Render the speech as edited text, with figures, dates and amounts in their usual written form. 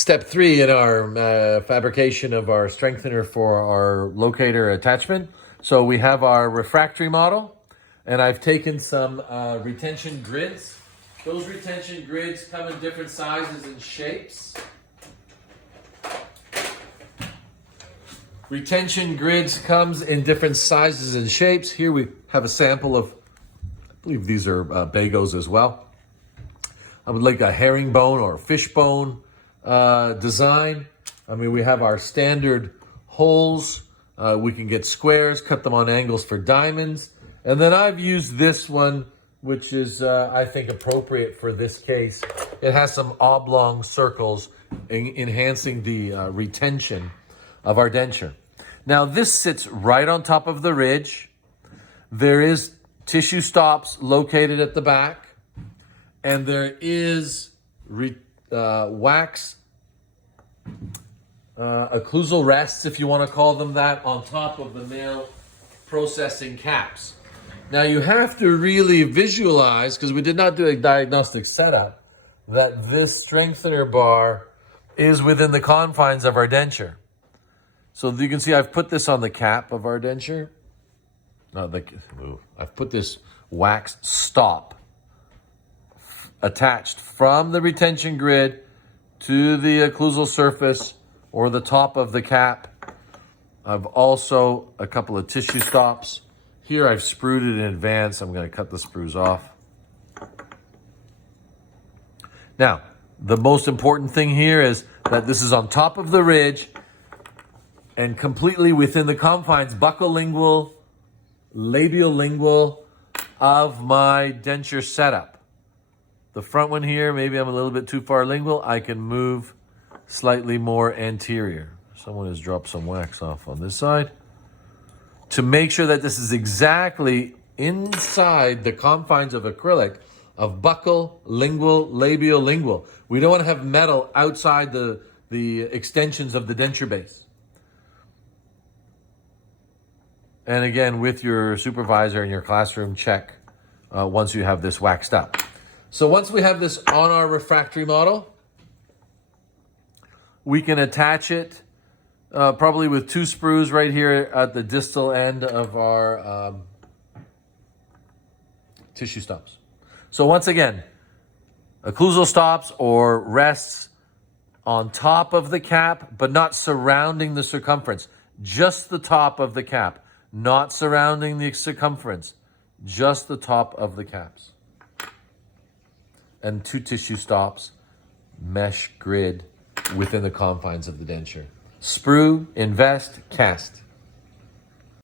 Step 3 in our fabrication of our strengthener for our locator attachment. So we have our refractory model, and I've taken some retention grids. Those retention grids come in different sizes and shapes. Retention grids comes in different sizes and shapes. Here we have a sample of, I believe these are bagos as well. I would like a herringbone or fishbone design. I mean, we have our standard holes. We can get squares, cut them on angles for diamonds. And then I've used this one, which is, I think, appropriate for this case. It has some oblong circles enhancing the retention of our denture. Now, this sits right on top of the ridge. There is tissue stops located at the back. And there is wax occlusal rests, if you want to call them that, on top of the nail processing caps. Now you have to really visualize, because we did not do a diagnostic setup, that this strengthener bar is within the confines of our denture. So you can see I've put this on the cap of our denture. I've put this wax stop attached from the retention grid to the occlusal surface or the top of the cap. I've also a couple of tissue stops. Here I've sprued it in advance. I'm going to cut the sprues off. Now, the most important thing here is that this is on top of the ridge and completely within the confines, buccolingual, labiolingual of my denture setup. The front one here, maybe I'm a little bit too far lingual. I can move slightly more anterior. Someone has dropped some wax off on this side. To make sure that this is exactly inside the confines of acrylic, of buccal, lingual, labiolingual. We don't want to have metal outside the extensions of the denture base. And again, with your supervisor in your classroom, check once you have this waxed up. So once we have this on our refractory model, we can attach it probably with 2 sprues right here at the distal end of our tissue stops. So once again, occlusal stops or rests on top of the cap, but not surrounding the circumference. Just the top of the cap, not surrounding the circumference, just the top of the caps. And 2 tissue stops, mesh grid within the confines of the denture. Sprue, invest, cast.